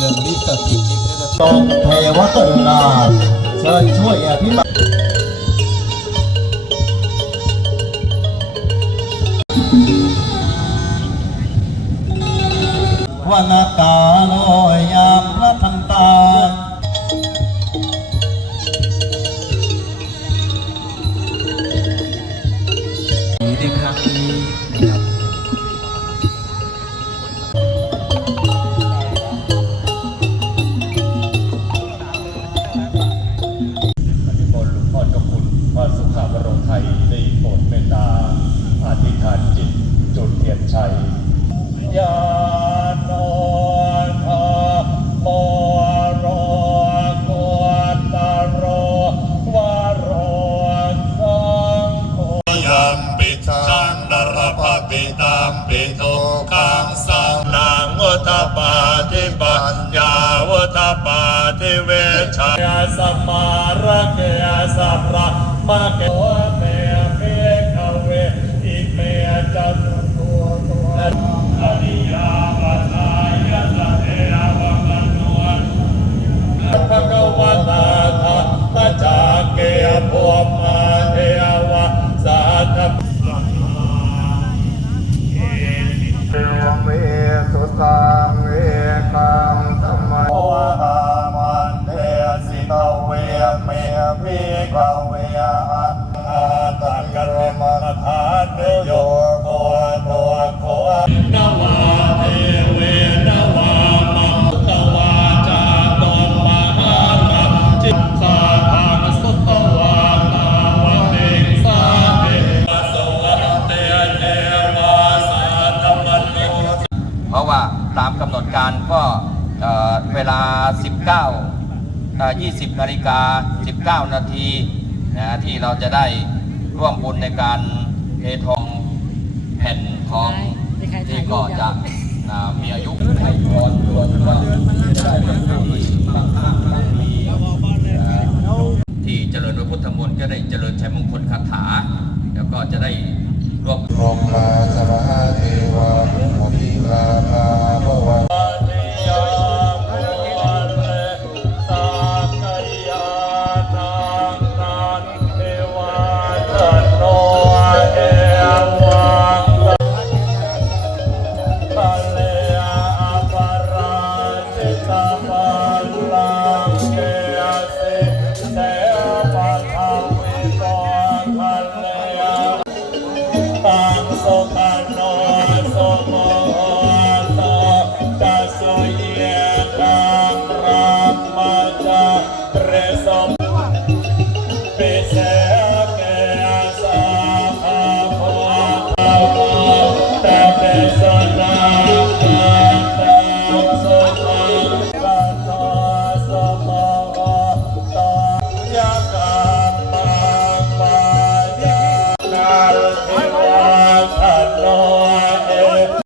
ตัดทิ้งทิ้งเลยตรงเทวกรุณาเชิญช่วยอภิบาลวานกาโลยยามพระทันตาในครั้งนี้นะครับ ปิตามปิทุกขังสังนังวัฏปาทิปัญญาวัฏปาทิเวชยาสมาระเกยสัพระมะเก กำหนดการก็เอ่อเวลา 19เอ่อ20นาฬิกา19 นาทีนะที่เราจะได้ร่วมบุญในการเททองแผ่นทองที่ก็จะอ่ามีอายุให้พรตัวว่าจะได้เป็นผู้ที่มั่งคั่งมั่งมีอ่าที่เจริญพระพุทธมนต์ก็ได้เจริญชัยมงคลคาถา แล้วก็จะได้ร่วมพรหมาสมหาเทวามุนีลาภา 나와서